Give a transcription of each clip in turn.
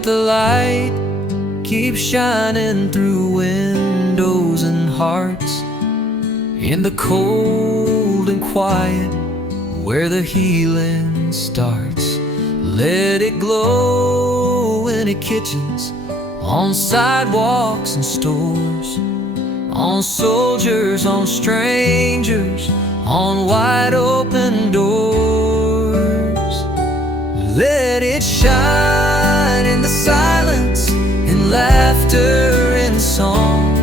Let the light keep shining through windows and hearts, in the cold and quiet where the healing starts. Let it glow in the kitchens, on sidewalks and stores, on soldiers, on strangers, on wide open doors. Let it shine in the silence, in laughter and song,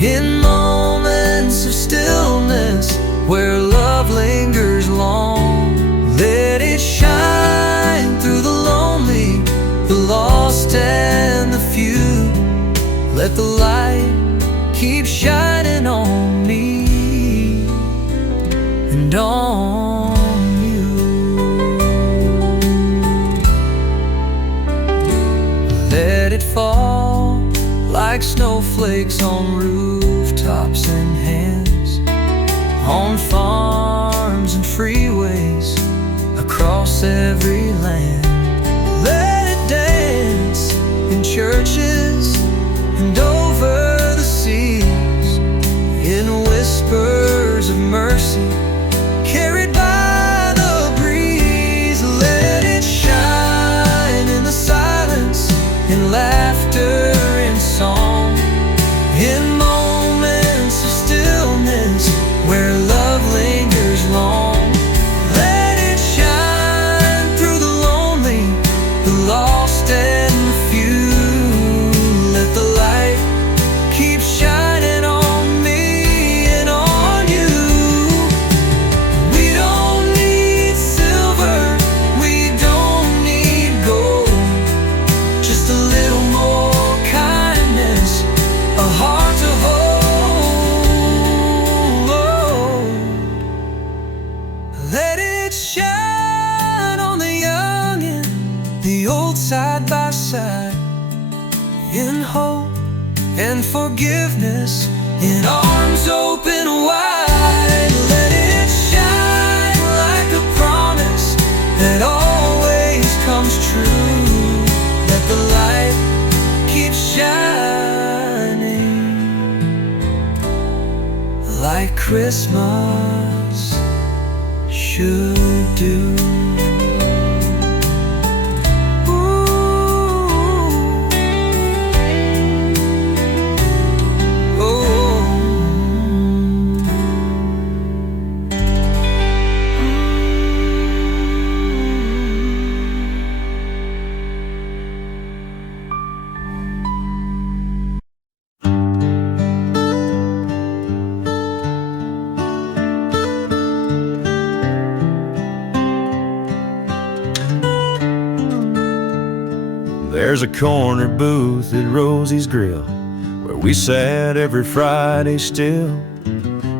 in moments of stillness where love lingers long. Let it shine through the lonely, the lost and the few. Let the light keep shining on me and on you. Let it fall like snowflakes on rooftops and hands, on farms and freeways across every land. Let it dance in churches and over the seas, in whispers of mercy carried by the breeze. Let it shine in the silence, in laughter and song, in moments of stillness where love lingers long. Let it shine through the lonely, the lost and the few. Let the light keep shining on me and on you. We don't need silver, we don't need gold, just a little more kindness, a heart to hold. Let it shine on the young and the old, side by side, in hope and forgiveness, in arms open wide. Let it shine like a promise that always comes true. Let the light keep shining like Christmas should do. There's a corner booth at Rosie's Grill where we sat every Friday still.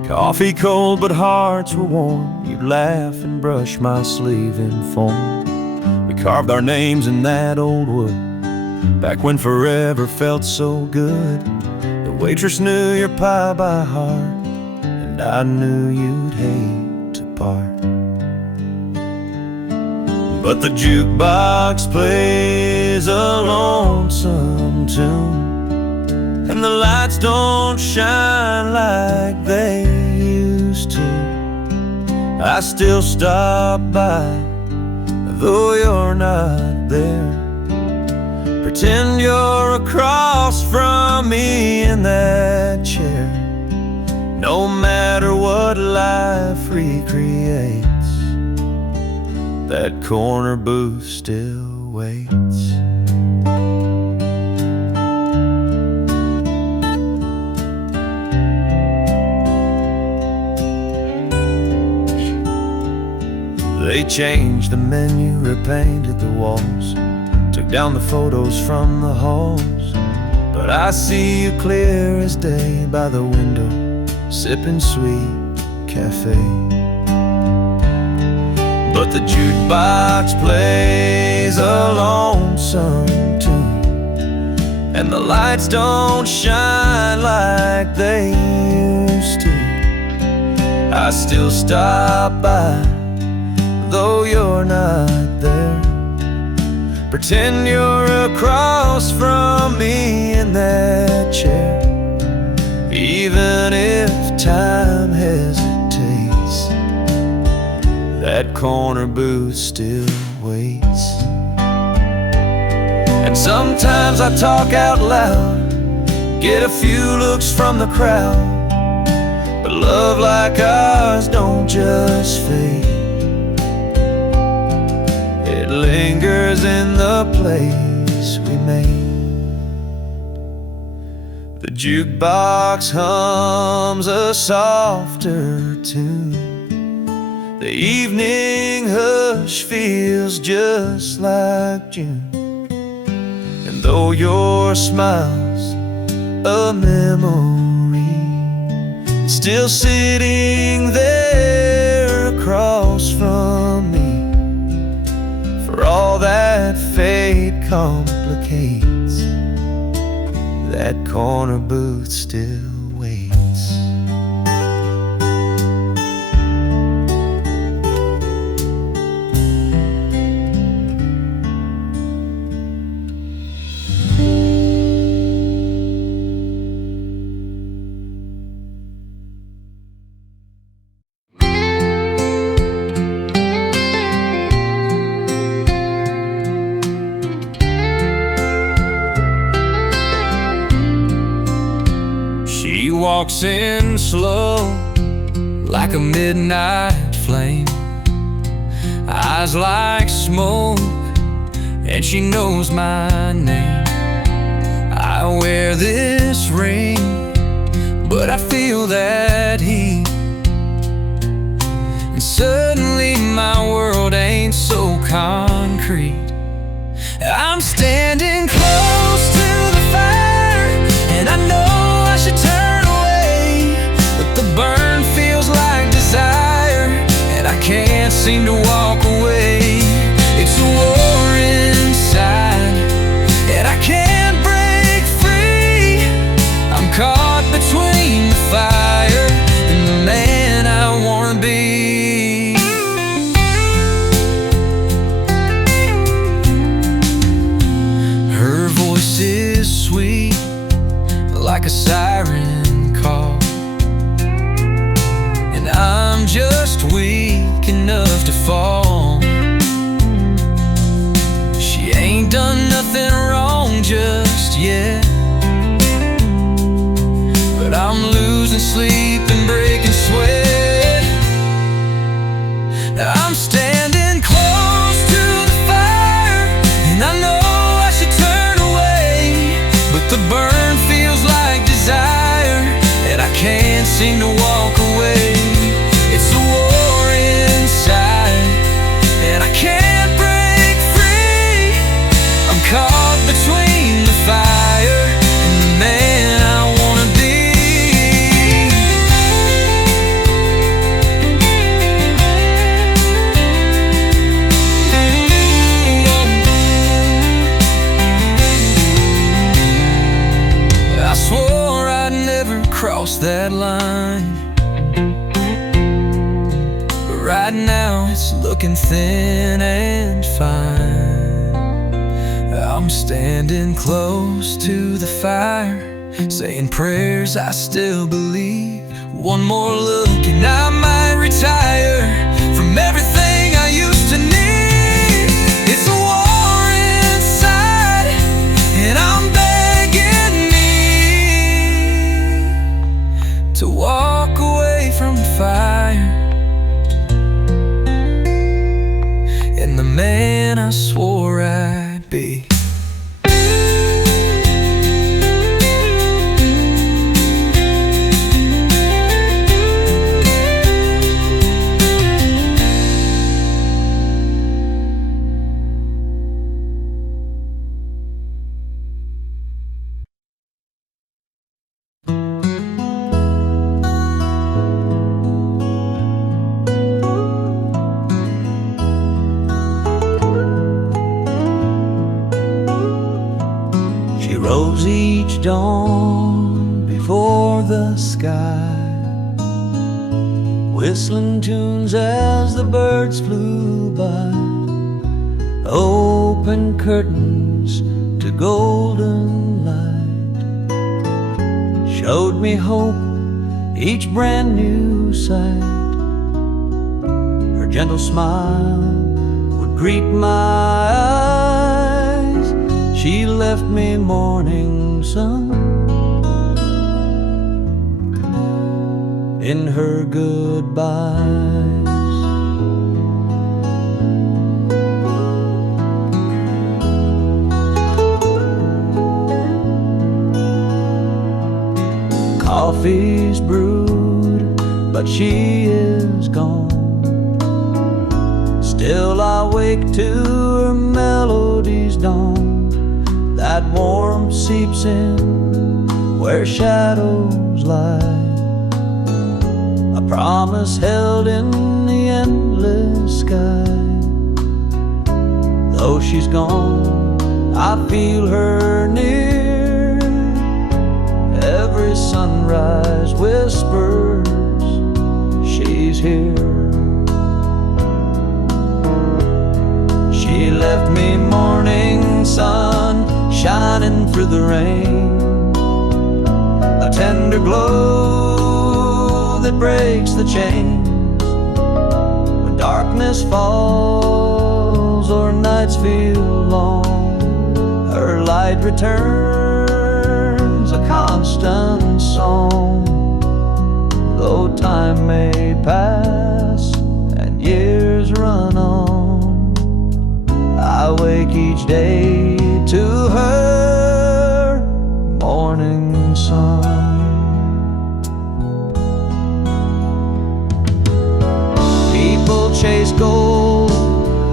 Coffee cold but hearts were warm. You'd laugh and brush my sleeve in foam. We carved our names in that old wood back when forever felt so good. The waitress knew your pie by heart, and I knew you'd hate to part. But the jukebox plays a lonesome tune, and the lights don't shine like they used to. I still stop by, though you're not there. Pretend you're across from me in that chair. No matter what life recreates, that corner booth still waits. They changed the menu, repainted the walls, took down the photos from the halls. But I see you clear as day by the window, sipping sweet cafe. But the jukebox plays a lonesome tune, and the lights don't shine like they used to. I still stop by, though you're not there. Pretend you're across from me in that chair. Even if time hesitates, that corner booth still waits. And sometimes I talk out loud, get a few looks from the crowd, but love like ours don't just fade. It lingers in the place we made. The jukebox hums a softer tune. The evening hush feels just like June. And though your smile's a memory, it's still sitting there across from me. For all that fate complicates, that corner booth still waits. She walks in slow, like a midnight flame, eyes like smoke, and she knows my name. I wear this ring, but I feel that heat, and suddenly my world ain't so concrete. I'm standing close to the fire, and I know I should turn away, but the burn feels like desire, and I can't seem to walk away. It's a war inside, and I can't break free. I'm caught between the fire and the man I wanna be. Her voice is sweet, like a siren call, and I'm just weak enough to fall. She ain't done nothing wrong just yet, but I'm losing sleep and breaking sweat. I'm standing close to the fire, and I know I should turn away, but the burn feels like desire, and I can't seem to walk away. It's a war inside, and I can't break free. I'm caught between the fire and the man I wanna be. I swore I'd never cross that line, but right now it's looking thin and fine. I'm standing close to the fire, saying prayers I still believe. One more look and I might retire from everything I used to need. It's a war inside, and I'm begging me to walk away from the fire and the man I swore I'd be. Rose each dawn before the sky, whistling tunes as the birds flew by. open curtains to golden light, showed me hope, each brand new sight. Her gentle smile would greet my eyes. She left me morning sun in her goodbyes. Coffee's brewed, but she is gone. Still I wake to her melody's dawn. That warmth seeps in where shadows lie, a promise held in the endless sky. Though she's gone, I feel her near. Every sunrise whispers she's here. She left me morning sun shining through the rain, a tender glow that breaks the chains. When darkness falls or nights feel long, her light returns, a constant song. Though time may pass and years run on, I wake each day to her morning sun. People chase gold,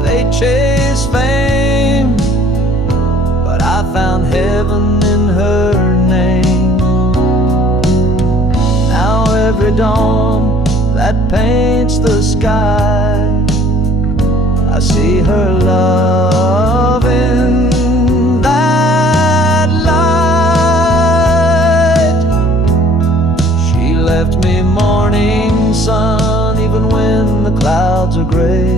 they chase fame, but I found heaven in her name. Now every dawn that paints the sky, I see her love in that light. She left me morning sun even when the clouds are gray,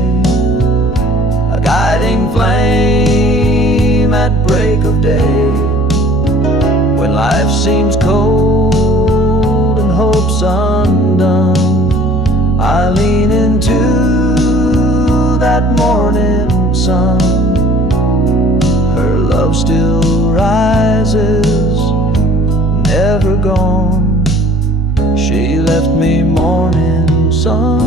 a guiding flame at break of day. When life seems cold and hope's undone, I lean into that morning sun. Her love still rises, never gone. She left me morning sun.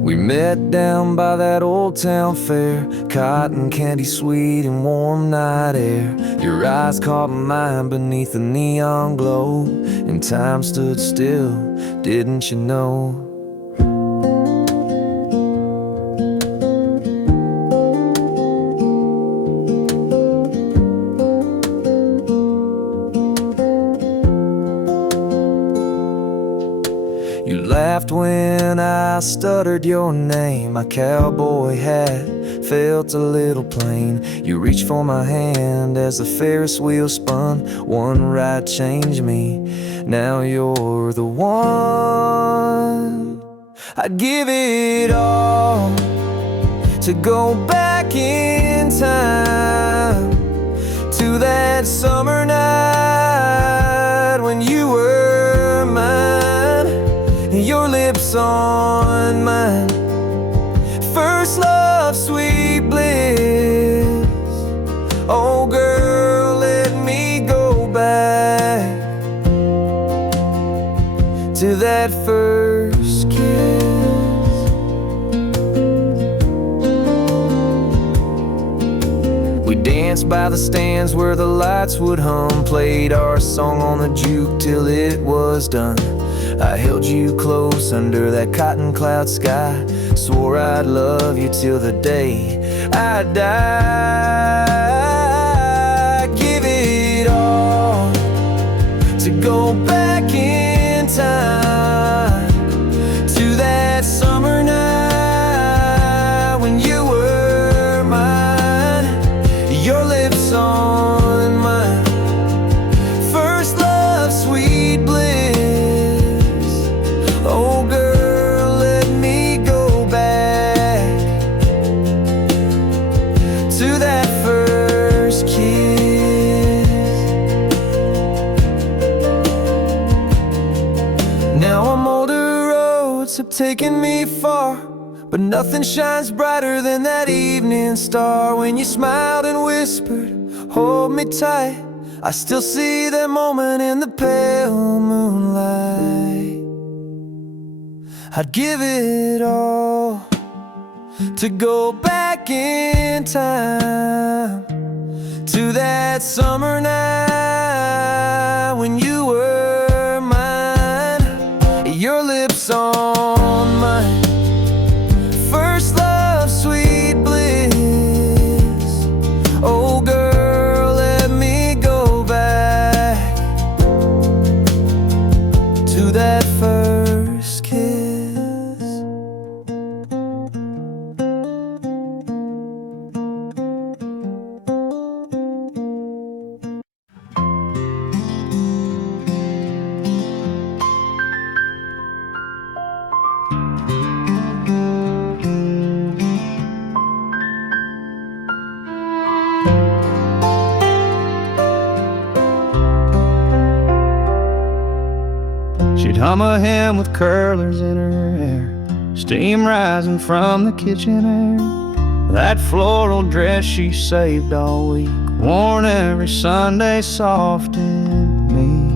We met down by that old town fair, cotton candy sweet and warm night air. Your eyes caught mine beneath the neon glow, and time stood still, didn't you know? You laughed when I I stuttered your name. My cowboy hat felt a little plain. You reached for my hand as the Ferris wheel spun. One ride changed me, now you're the one. I'd give it all to go back in time to that summer night when you were mine, your lips on mine. First love, sweet bliss. Oh girl, let me go back to that first kiss. We danced by the stands where the lights would hum, played our song on the juke till it was done. I held you close under that cotton cloud sky, swore I'd love you till the day I die. Give it all to go back in time to that summer night when you were mine, your lips on mine. First love, sweet bliss. Oh girl, let me go back to that first kiss. Now I'm older, roads have taken me far, but nothing shines brighter than that evening star. When you smiled and whispered, hold me tight, I still see that moment in the pale moonlight. I'd give it all to go back in time to that summer night when you were mine, your lips on mine. First love, sweet bliss. Oh girl, let me go back to that first kiss. She'd hum a hymn with curlers in her hair, steam rising from the kitchen air. That floral dress she saved all week, worn every Sunday, soft and meek.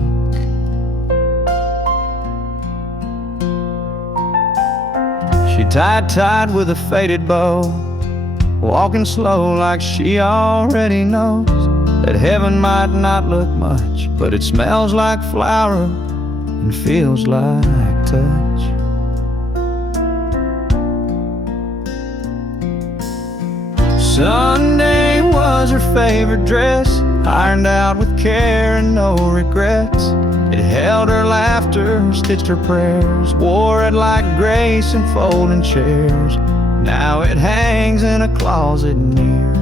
She tied with a faded bow, walking slow like she already knows that heaven might not look much, but it smells like flower and feels like touch. Sunday was her favorite dress, ironed out with care and no regrets. It held her laughter, stitched her prayers, wore it like grace in folding chairs. Now it hangs in a closet near,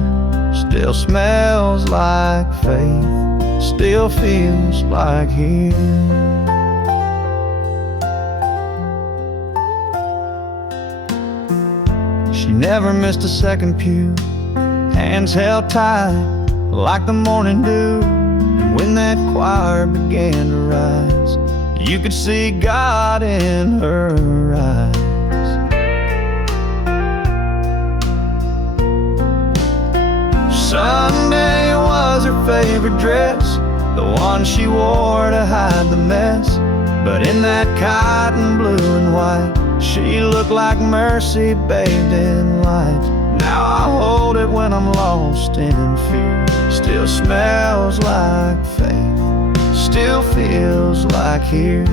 still smells like faith, still feels like here. She never missed a second pew, hands held tight like the morning dew. And when that choir began to rise, you could see God in her eyes. Sunday was her favorite dress, the one she wore to hide the mess. But in that cotton blue and white, she looked like mercy bathed in light. Now I hold it when I'm lost in fear, still smells like faith, still feels like here.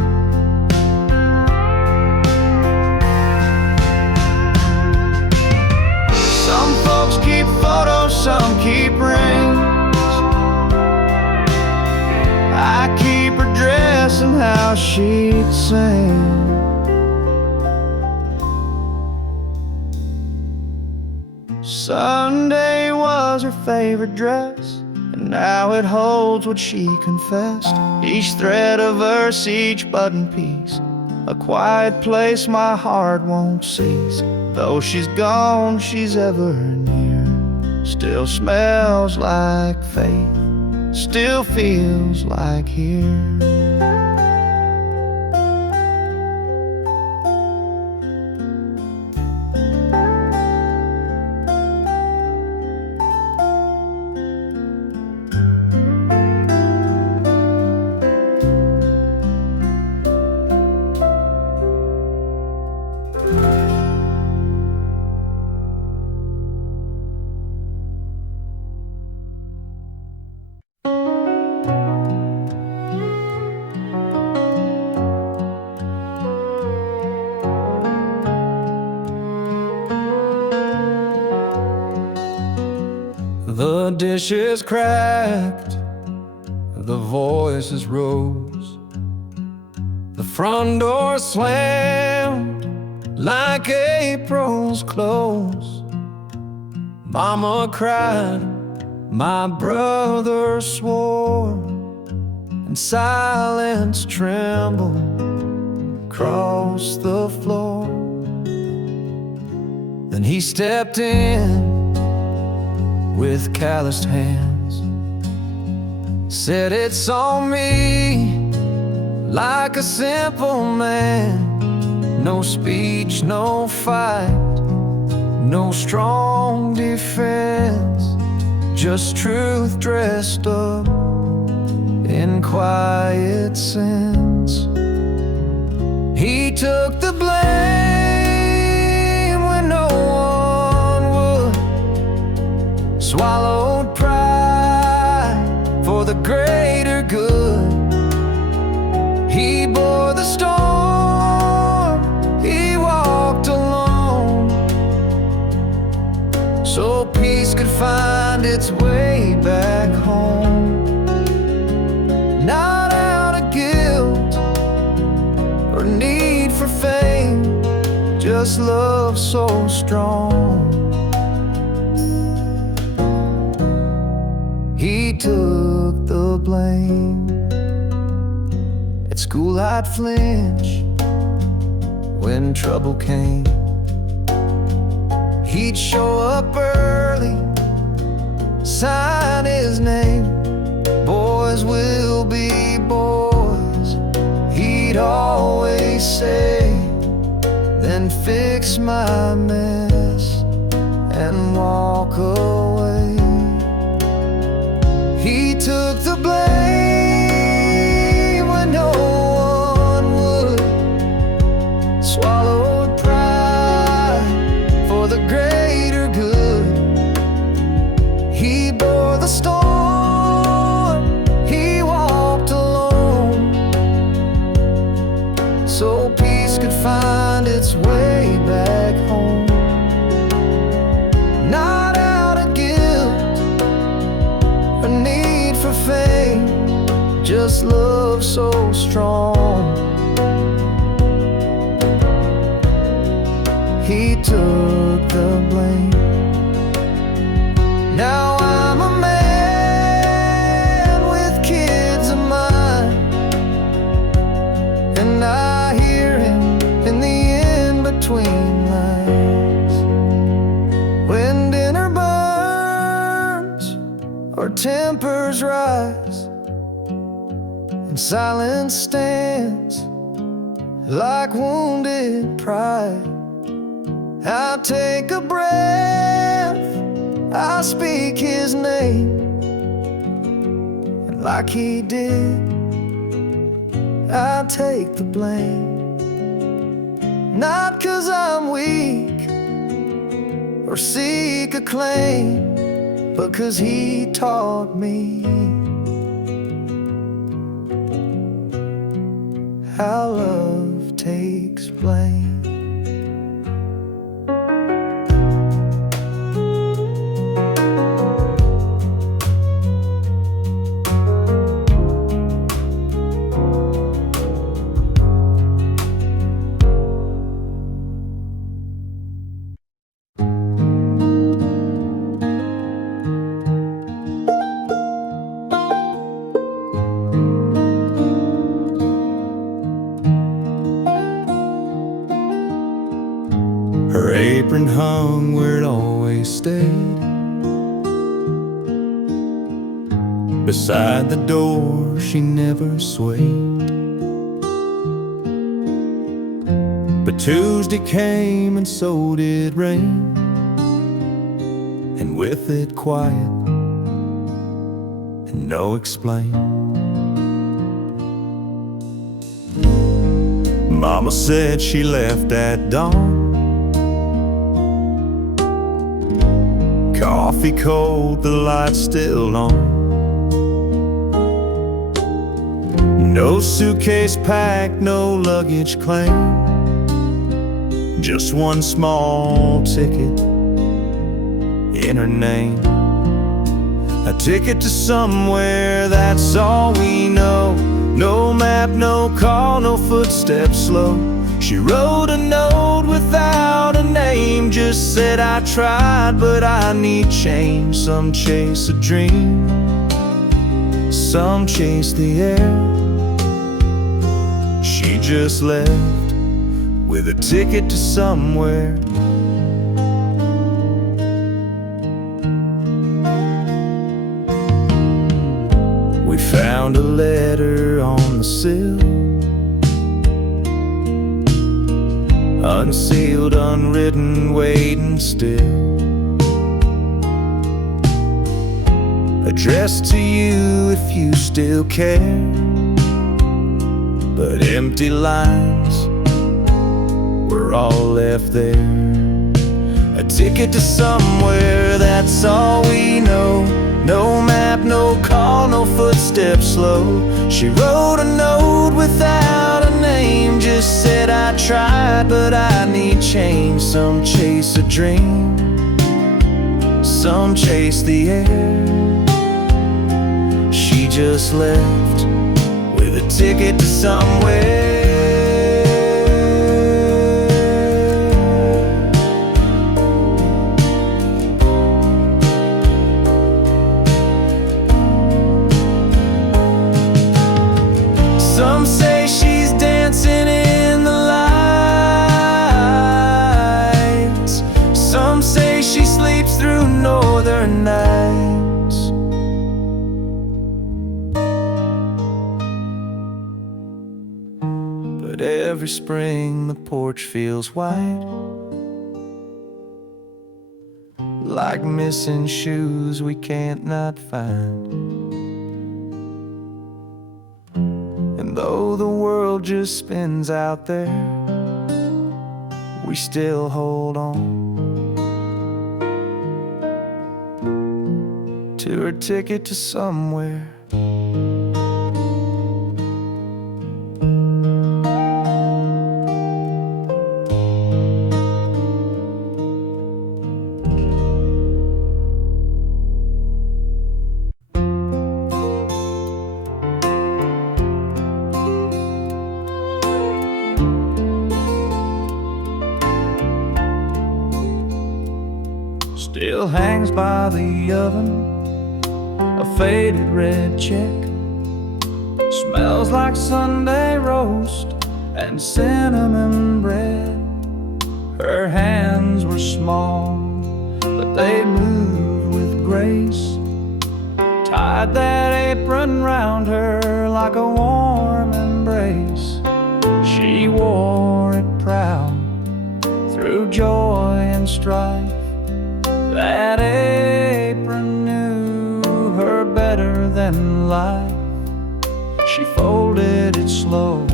Some folks keep photos, some keep rings. I keep her dress and how she'd sing. Sunday was her favorite dress, and now it holds what she confessed. Each thread of verse, each button piece, a quiet place my heart won't cease. Though she's gone, she's ever near. Still smells like faith, still feels like here. The dishes cracked, the voices rose, the front door slammed like April's close. Mama cried, my brother swore, and silence trembled across the floor. Then he stepped in with calloused hands, said it's on me like a simple man. No speech, no fight, no strong defense, just truth dressed up in quiet sense. He took the blame when no one would, swallowed pride for the greater good. He bore the storm, he walked alone, so peace could find its way back home. Not out of guilt or need for fame, just love so strong. He took the blame. At school I'd flinch when trouble came. He'd show up early, sign his name. Boys will be boys, he'd always say, then fix my mess and walk away. He took the blame when no one would, swallowed pride for the greater good. He bore the storm, he walked alone, so peace could find its way back home. Not out of guilt or need for fame, just love so strong. He took the blame. Now I'm a man with kids of mine, and I hear him in the in-between lines. When dinner burns or tempers rise, and silence stands like wounded pride, I'll take a breath, I'll speak his name, and like he did, I'll take the blame. Not 'cause I'm weak or seek acclaim, but 'cause he taught me how love takes blame. Her apron hung where it always stayed, beside the door she never swayed. But Tuesday came and so did rain, and with it quiet and no explain. Mama said she left at dawn, coffee cold, the lights still on. No suitcase packed, no luggage claimed, just one small ticket in her name. A ticket to somewhere, that's all we know. No map, no call, no footsteps slow. She wrote a note without a name, just said I tried but I need change. Some chase a dream, some chase the air. She just left with a ticket to somewhere. We found a letter on the sill, unsealed, unwritten, waiting still, addressed to you if you still care. But empty lines were all left there. A ticket to somewhere, that's all we know. No map, no call, no footsteps slow. She wrote a note without a name, just said I tried but I need change. Some chase a dream, some chase the air. She just left with a ticket to somewhere. Some say she's dancing in the lights, some say she sleeps through northern nights. But every spring the porch feels white, like missing shoes we can't not find. And though the world just spins out there, we still hold on to her ticket to somewhere. Still hangs by the oven, a faded red check. Smells like Sunday roast and cinnamon bread. Her hands were small, but they moved with grace. Tied that apron round her like a warm embrace. She wore it proud through joy and strife. That apron knew her better than life. She folded it slow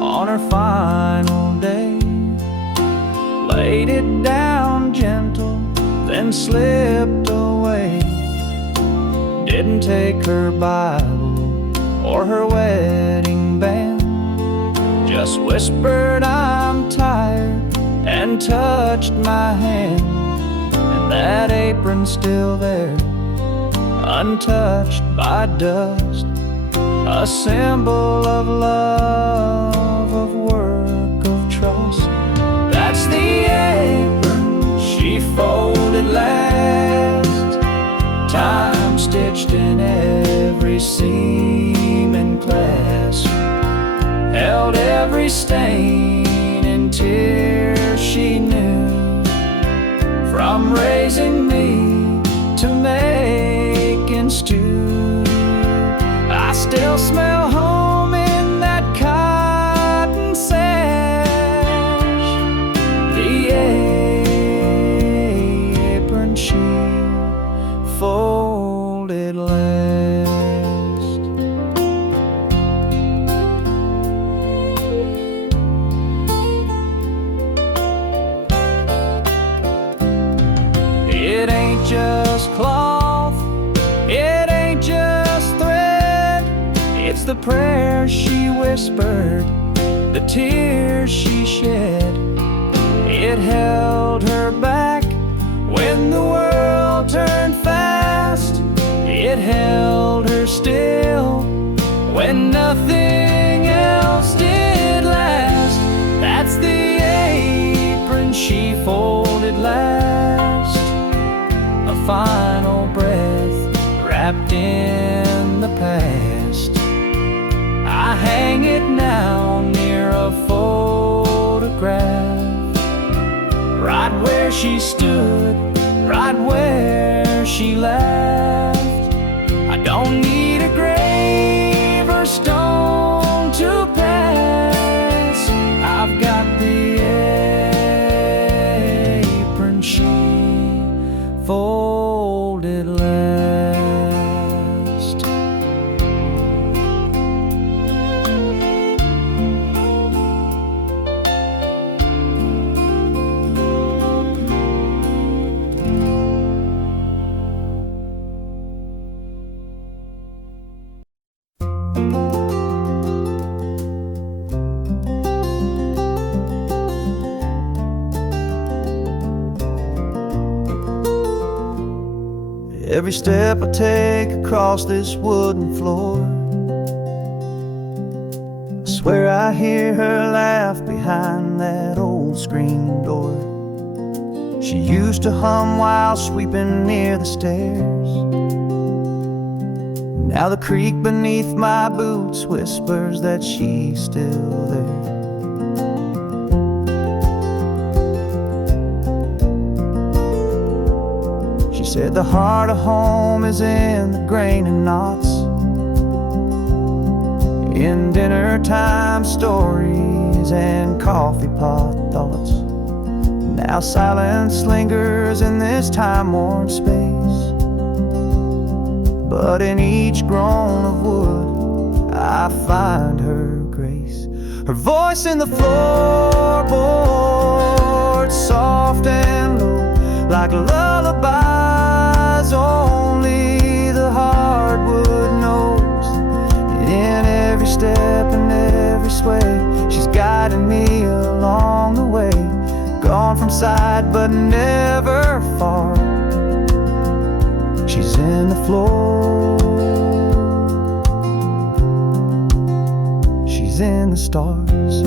on her final day, laid it down gentle, then slipped away. Didn't take her Bible or her wedding band, just whispered, "I'm tired," and touched my hand. That apron's still there, untouched by dust, a symbol of love, of work, of trust. That's the apron she folded last, time stitched in every seam and clasp, held every stain in tears she knew. the prayers she whispered, the tears she shed. It held her back when the world turned fast. It held her still when nothing else did last. That's the apron she folded last. A final breath wrapped in the past. I hang it now near a photograph, right where she stood, right where she laughed. I don't need a grave or stone to pass. I've got the apron she folded last. Every step I take across this wooden floor, I swear I hear her laugh behind that old screen door. She used to hum while sweeping near the stairs. Now the creak beneath my boots whispers that she's still there. She said the heart of home is in the grain and knots, in dinner time stories and coffee pot thoughts. Now silence lingers in this time-worn space, but in each groan of wood I find her grace. Her voice in the floorboards, soft and low, like lullabies only the hardwood knows. In every step and every sway, she's guiding me along the way. Gone from sight but never far. She's in the floor, she's in the stars.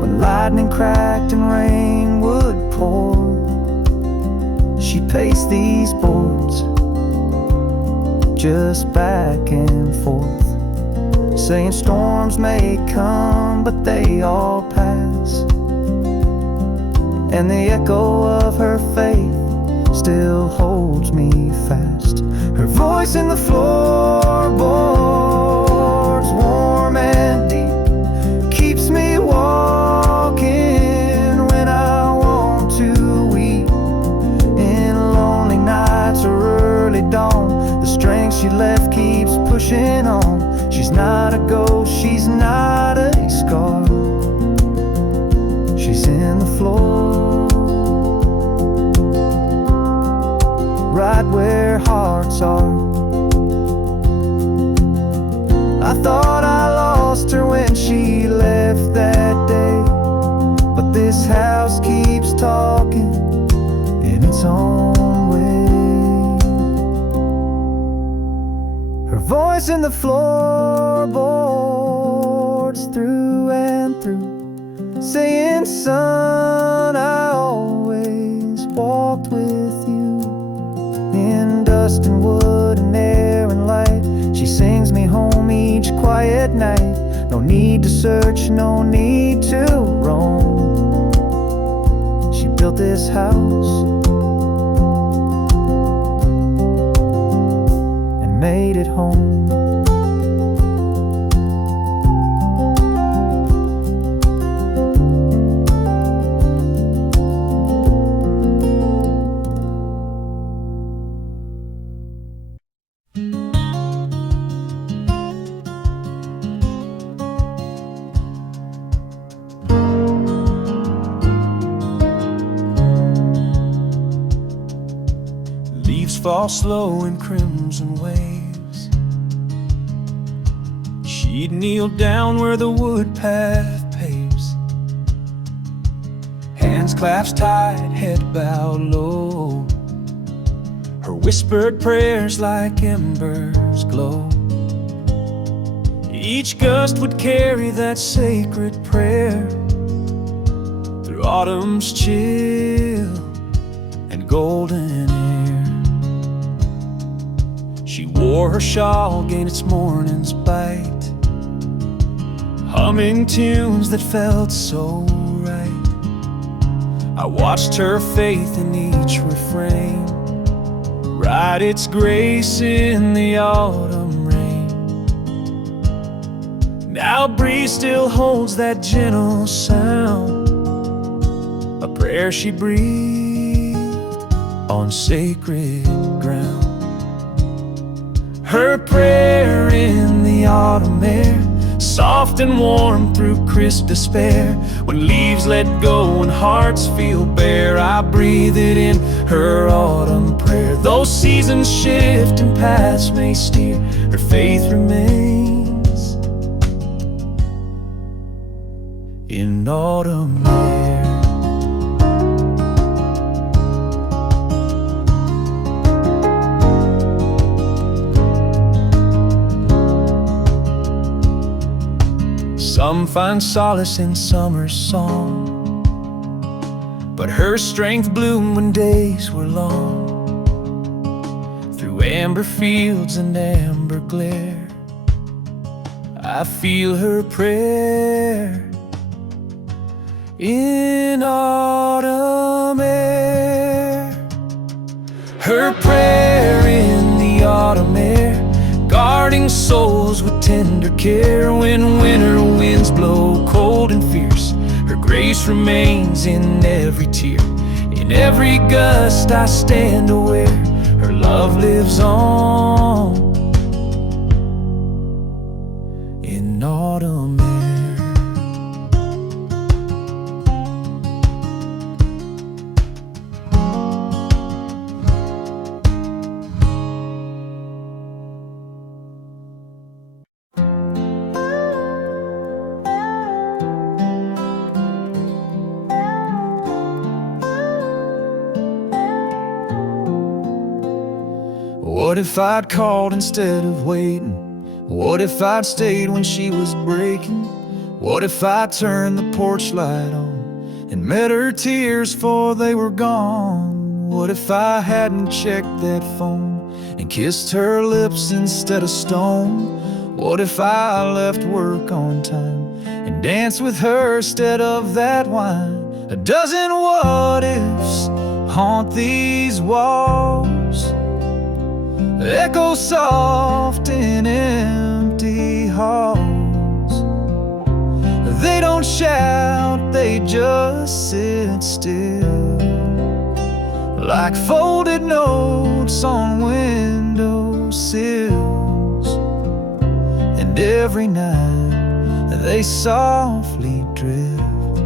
When lightning cracked and rain would pour, she'd pace these boards just back and forth, saying storms may come but they all pass. And the echo of her faith still holds me fast. Her voice in the floorboards, warm and deep, keeps me walking when I want to weep. In lonely nights or early dawn, the strength she left keeps pushing on. She's not a ghost, she's not a scar. She's in the floor, right where hearts are. I thought I lost her when she left that day, but this house keeps talking in its own way. Her voice in the floorboards, through and through, saying, son, I always walked with you. In dust and wood and air and light, she sings me home each quiet night. No need to search, no need to roam. She built this house and made it home. fall slow in crimson waves. She'd kneel down where the wood path paves, hands clasped tight, head bowed low. Her whispered prayers like embers glow. Each gust would carry that sacred prayer through autumn's chill and golden air. She wore her shawl, gained its morning's bite, humming tunes that felt so right. I watched her faith in each refrain write its grace in the autumn rain. Now breeze still holds that gentle sound, a prayer she breathed on sacred ground. Her prayer in the autumn air, soft and warm through crisp despair. When leaves let go and hearts feel bare, I breathe it in, her autumn prayer. Though seasons shift and paths may steer, her faith remains in autumn air. Some find solace in summer's song, but her strength bloomed when days were long. Through amber fields and amber glare, I feel her prayer in autumn air. Her prayer in the autumn air, guarding souls with tender care. When winter winds blow cold and fierce, her grace remains in every tear. In every gust I stand aware, her love lives on in autumn air. What if I'd called instead of waiting? What if I'd stayed when she was breaking? What if I turned the porch light on and met her tears before they were gone? What if I hadn't checked that phone and kissed her lips instead of stone? What if I left work on time and danced with her instead of that wine? A dozen what ifs haunt these walls, echo soft in empty halls. They don't shout, they just sit still, like folded notes on windowsills. And every night they softly drift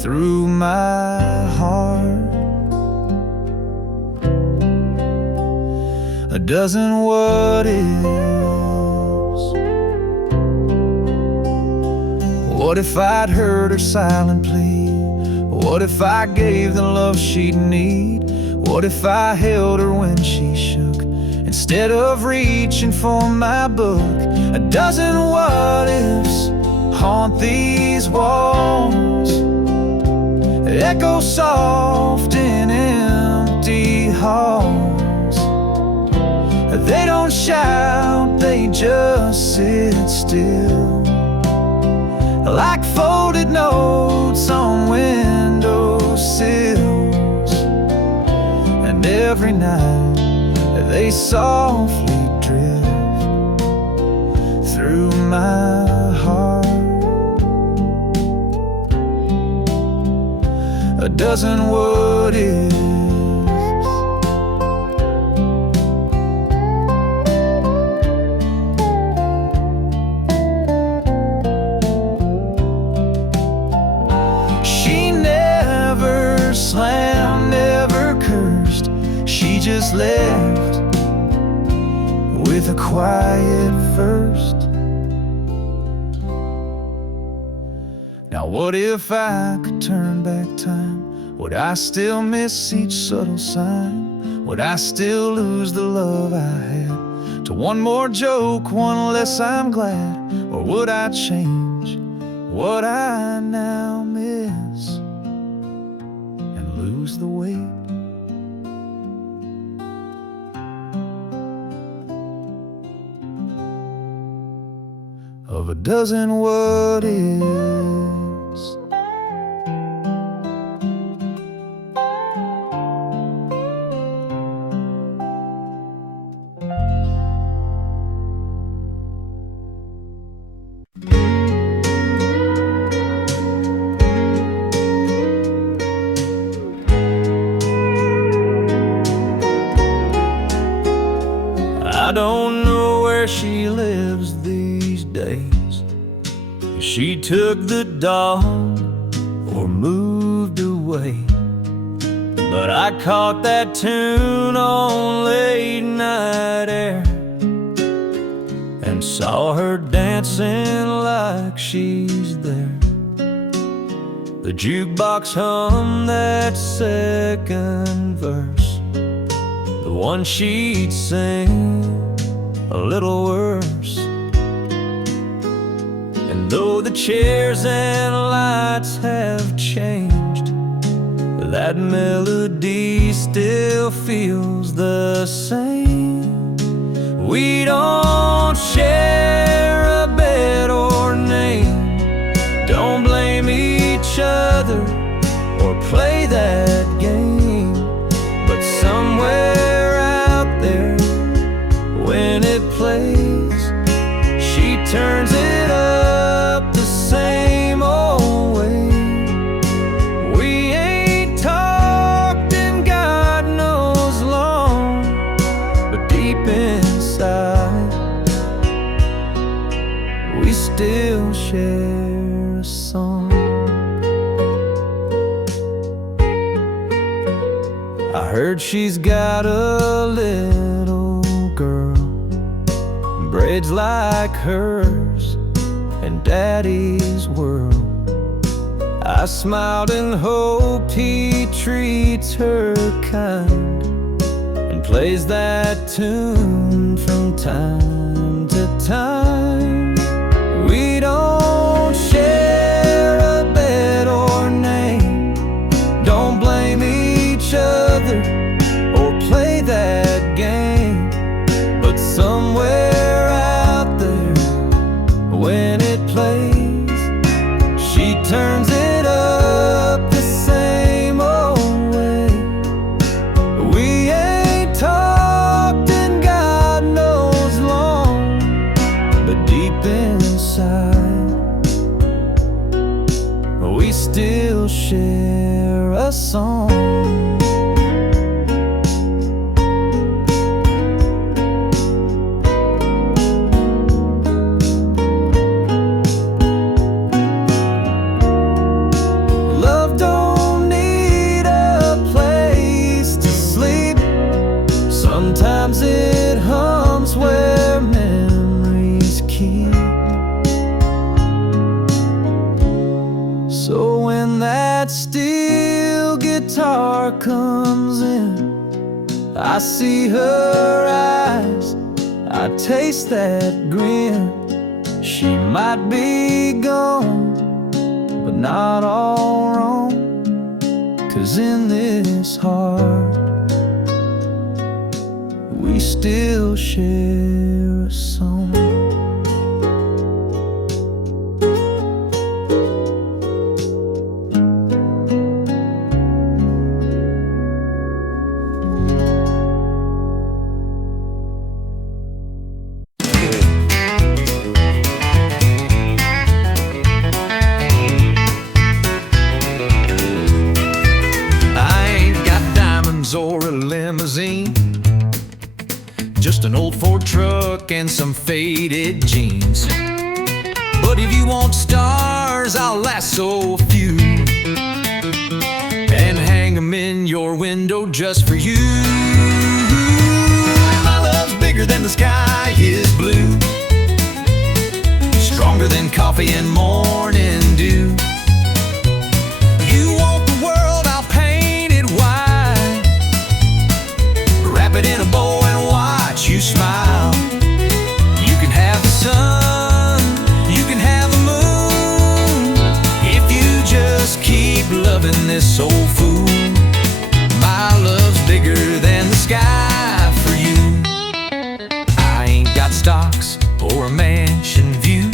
through my heart. A dozen what ifs. What if I'd heard her silent plea? What if I gave the love she'd need? What if I held her when she shook instead of reaching for my book? A dozen what ifs haunt these walls, echo soft in empty halls. They don't shout, they just sit still, like folded notes on windowsills. And every night they softly drift through my heart. A dozen what ifs. Slammed, never cursed. She just just left with a quiet first. Now what if I could turn back time? Would I still miss each subtle sign? Would I still lose the love I had to one more joke, one less I'm glad? Or would I change what I now miss and lose the weight of a dozen what ifs? I don't know where she lives these days. She took the dog or moved away. But I caught that tune on late night air and saw her dancing like she's there. The jukebox hummed that second verse, the one she'd sing a little worse. And though the chairs and lights have changed, that melody still feels the same. We don't share a bed or name, don't blame each other or play that game. But somewhere out there, when it plays, she turns it up the same old way. We ain't talked in God knows long, but deep inside, we still share a song. I heard she's got a little girl, braids like hers in Daddy's world. I smiled and hoped he treats her kind and plays that tune from time to time. We don't share a bed or name, don't blame each other or play that game. But somewhere out there, when it plays, she turns it up the same old way. We ain't talked in God knows long, but deep inside, we still share a song. Sometimes it hums where memories keep. So when that steel guitar comes in, I see her eyes, I taste that grin. She might be gone, but not all wrong, 'cause in this heart, we still share a song. Or a limousine, just an old Ford truck and some faded jeans. But if you want stars, I'll lasso a few and hang them in your window just for you. bigger than the sky is blue, stronger than coffee and morning dew. You want the world, I'll paint it white, wrap it in a bow and watch you smile. You can have the sun, you can have the moon, if you just keep loving this old fool. My love's bigger than the sky for you. I ain't got stocks or a mansion view,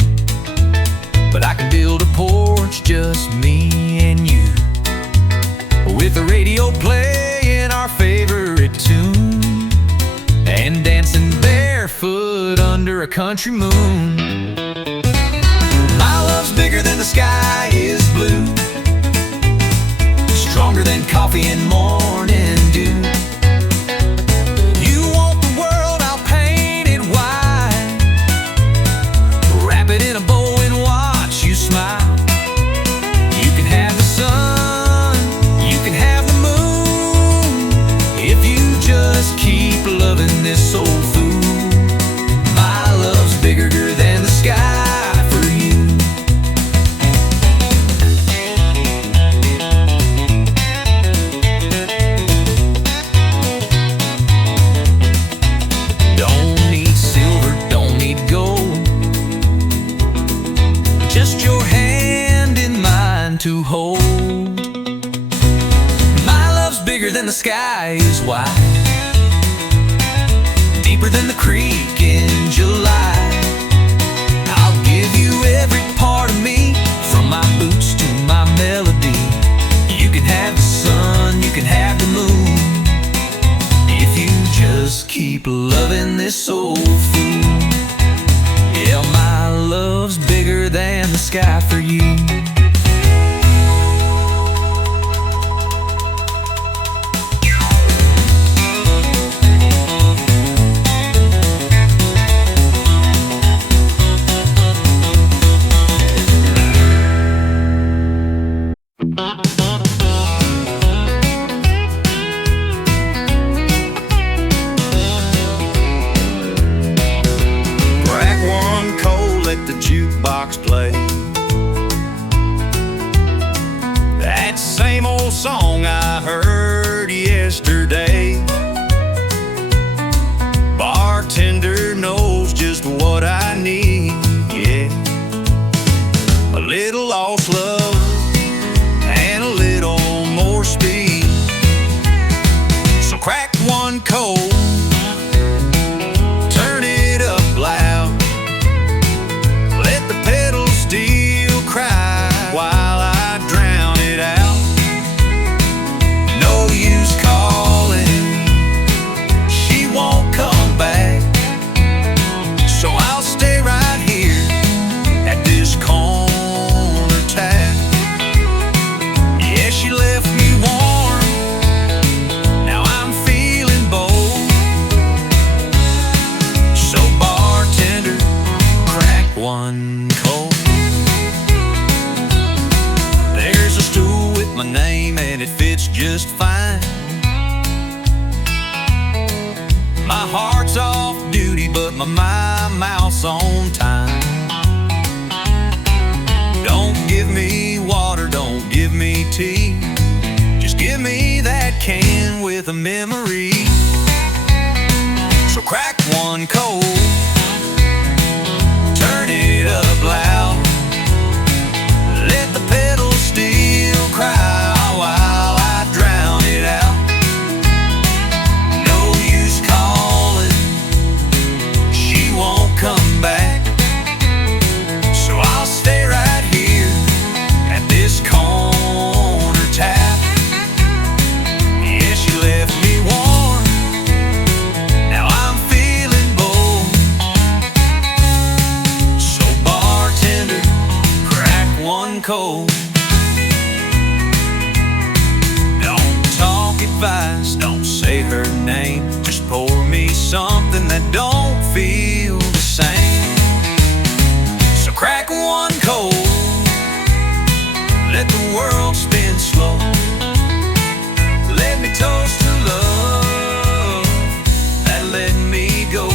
but I can build a porch, just me and you, with the radio playing our favorite tune, and dancing barefoot under a country moon. My love's bigger than the sky is blue, stronger than coffee and morning dew. You want the world, I'll paint it white, wrap it in a bow and watch you smile. You can have the sun, you can have the moon, if you just keep loving this old fool. My love's bigger than the sky for you. Don't need silver, don't need gold, just your hand in mine to hold. My love's bigger than the sky is wide, deeper than the creek in July. I'll give you every part of me, from my boots to my melody. You can have the sun, you can have the moon, if you just keep loving this old fool. Yeah, my love's bigger than the sky for you. Crack one cold, let the jukebox play that same old song I heard yesterday. Bartender knows just what I need, yeah. A little lost love and a little more speed. So crack one cold, turn it up loud, let the pedal steel cry while I drown it out. No use calling, she won't come back, so I'll stay right here at this corner tap. Yeah, she left me warm, now I'm feeling bold. So bartender, crack one cold. There's a stool with my name and it fits just fine. My heart's off duty, but my mouth's on time. Don't give me water, don't give me tea, just give me that can with a memory. So crack one cold, turn it up loud, let the pedal steel cry while I drown it out. No use calling, she won't come back, so I'll stay right here at this corner tap. Yeah, she left me warm, now I'm feeling bold. So bartender, crack one cold. Don't talk advice, don't say her name, just pour me something that don't feel the same. So crack one cold, let the world spin slow, let me toast to love that let me go.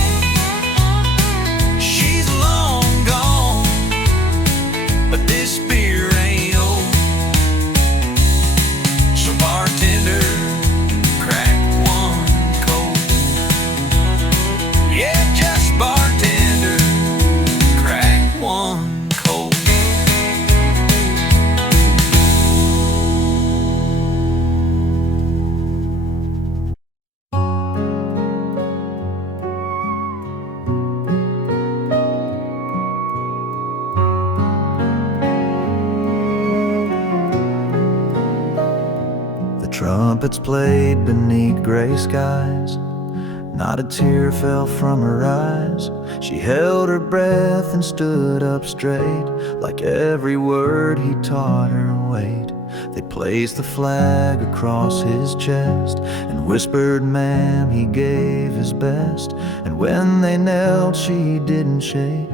Trumpets played beneath gray skies. Not a tear fell from her eyes. She held her breath and stood up straight, like every word he taught her weighed. They placed the flag across his chest and whispered, "Ma'am," he gave his best. And when they knelt, she didn't shake,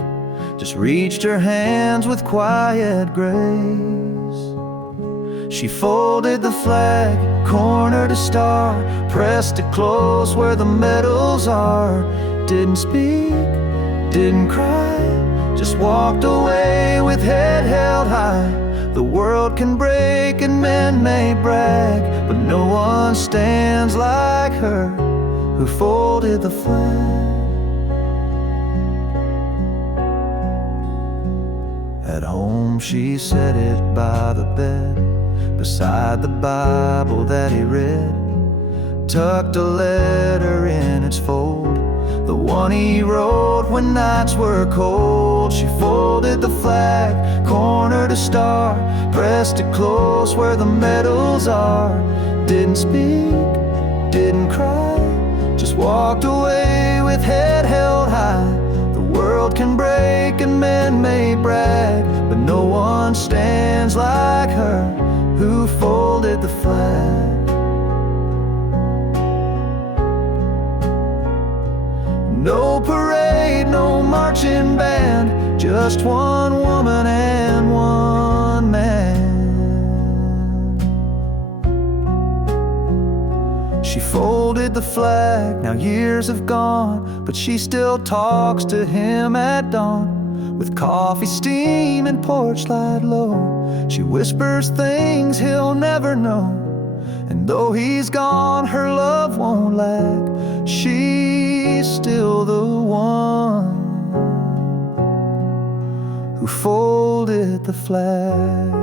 just reached her hands with quiet grace. She folded the flag, corner to star, pressed it close where the medals are. Didn't speak, didn't cry, just walked away with head held high. The world can break and men may brag, but no one stands like her who folded the flag. At home she set it by the bed, beside the Bible that he read, tucked a letter in its fold, the one he wrote when nights were cold. She folded the flag, corner to star, pressed it close where the medals are. Didn't speak, didn't cry, just walked away with head held high. The world can break and men may brag, but no one stands like her who folded the flag. No parade, no marching band, just one woman and one man. She folded the flag, now years have gone, but she still talks to him at dawn. With coffee steam and porch light low, she whispers things he'll never know. And though he's gone, her love won't lack. She's still the one who folded the flag.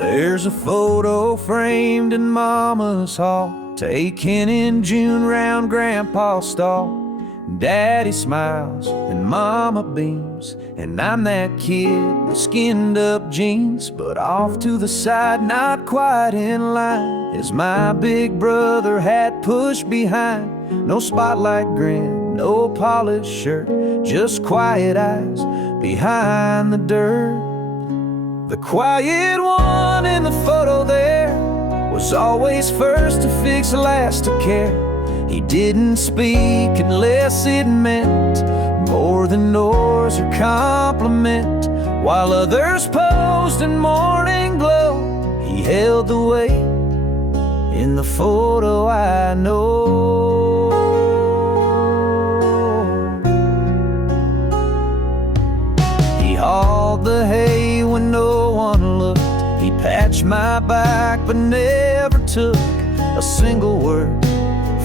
There's a photo framed in Mama's hall, taken in June round Grandpa's stall. Daddy smiles and Mama beams, and I'm that kid with skinned up jeans. But off to the side, not quite in line, is my big brother, hat pushed behind. No spotlight grin, no polished shirt, just quiet eyes behind the dirt. The quiet one in the photo there was always first to fix, last to care. He didn't speak unless it meant more than noise or compliment. While others posed in morning glow, he held the weight in the photo I know. He hauled the hay when no one looked. He patched my back but never took a single word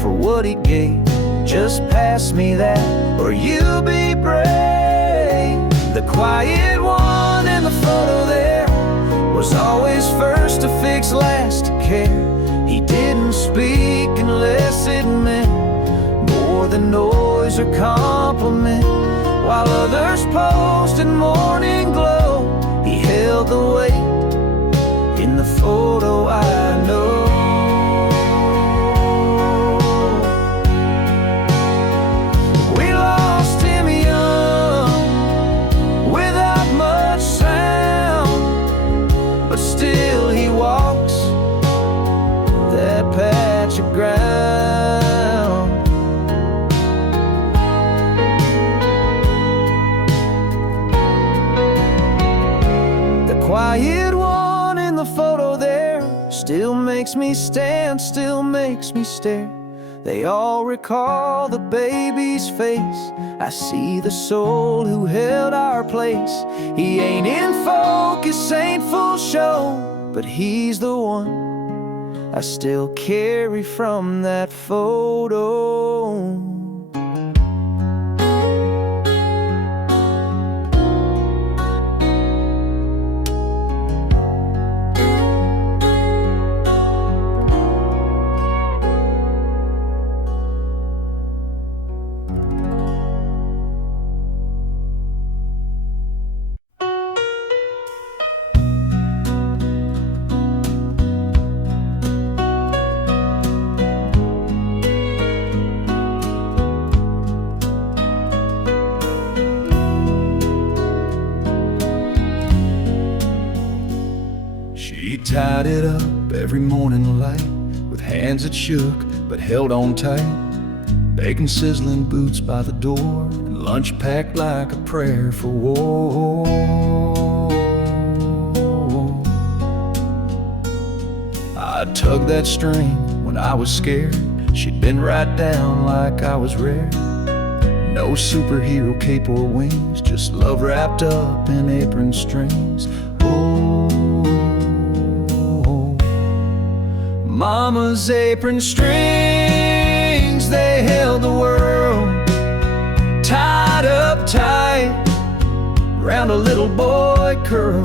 for what he gave. Just pass me that or you be brave. The quiet one in the photo there was always first to fix, last to care. He didn't speak unless it meant more than noise or compliment. While others posed in morning glow, he held the weight in the photo I know. We lost him young, without much sound, but still he walks that patch of ground. The quiet one in the photo there still makes me stand, still makes me stare. They all recall the baby's face. I see the soul who held our place. He ain't in focus, ain't full show, but he's the one I still carry from that photo. She tied it up every morning light, with hands that shook but held on tight. Bacon sizzling, boots by the door, and lunch packed like a prayer for war. I tugged that string when I was scared. She'd been right down like I was rare. No superhero cape or wings, just love wrapped up in apron strings. Mama's apron strings, they held the world tied up tight round a little boy curl.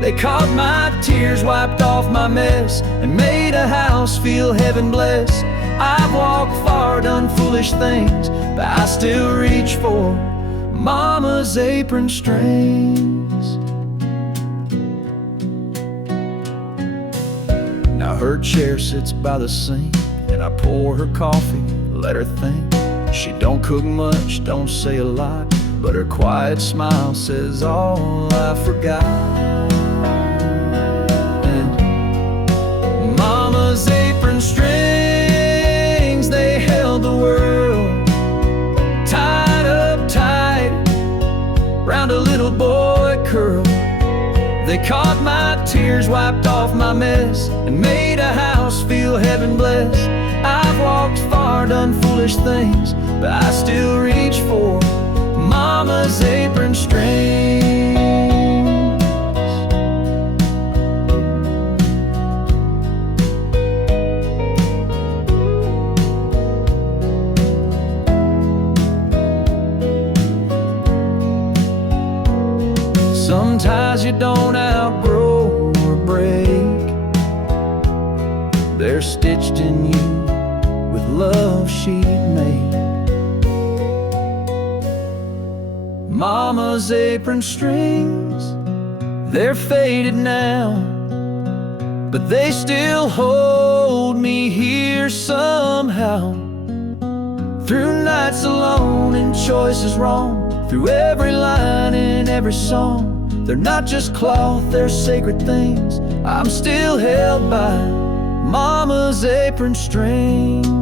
They caught my tears, wiped off my mess, and made a house feel heaven blessed. I've walked far, done foolish things, but I still reach for Mama's apron strings. Now her chair sits by the sink, and I pour her coffee, let her think. She don't cook much, don't say a lot, but her quiet smile says all I forgot. And Mama's apron strings, they held the world tied up tight round a little boy curl. They caught my tears, wiped off my mess, and made a house feel heaven blessed. I've walked far, done foolish things, but I still reach for Mama's apron strings. Some ties you don't outgrow or break, they're stitched in you with love she'd made. Mama's apron strings, they're faded now, but they still hold me here somehow. Through nights alone and choices wrong, through every line in every song, they're not just cloth, they're sacred things. I'm still held by Mama's apron strings.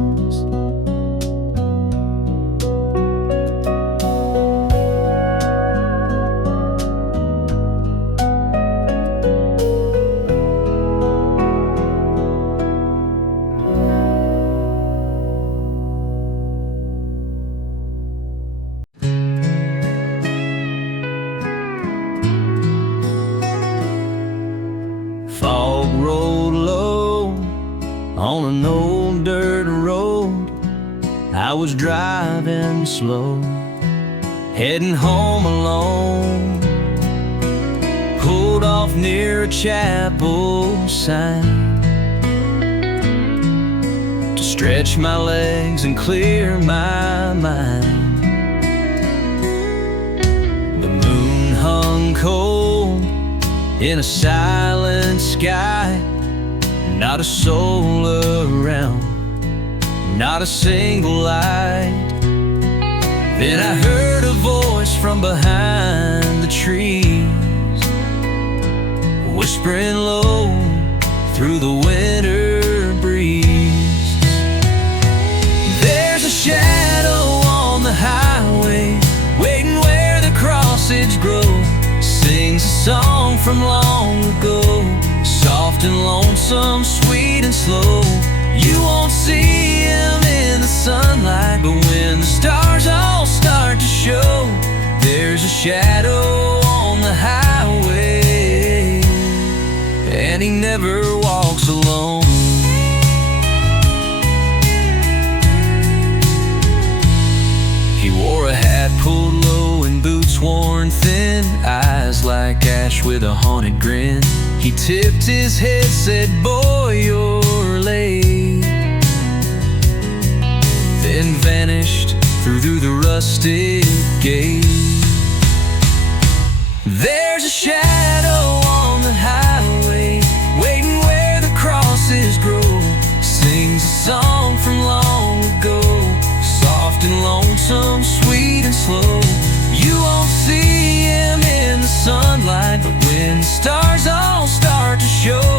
Fog rolled low on an old dirt road. I was driving slow, heading home alone. Pulled off near a chapel sign to stretch my legs and clear my mind. The moon hung cold in a silent sky, not a soul around, not a single light. Then I heard a voice from behind the trees, whispering low through the winter breeze. There's a shadow on the highway, waiting where the crossings grow. Sings a song from long ago, soft and lonesome, sweet and slow. You won't see him sunlight. But when the stars all start to show, there's a shadow on the highway, and he never walks alone. He wore a hat pulled low and boots worn thin, eyes like ash with a haunted grin. He tipped his head, said, "Boy, you're late," then vanished through the rusted gate. There's a shadow on the highway, waiting where the crosses grow. Sings a song from long ago, soft and lonesome, sweet and slow. You won't see him in the sunlight, but when the stars all start to show,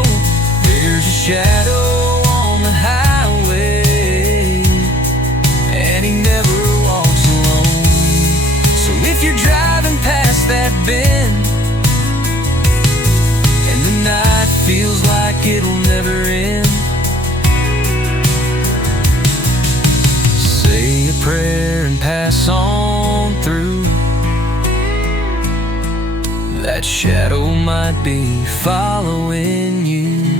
there's a shadow on the highway, and he never walks alone. So if you're driving past that bend and the night feels like it'll never end, say a prayer and pass on through. That shadow might be following you.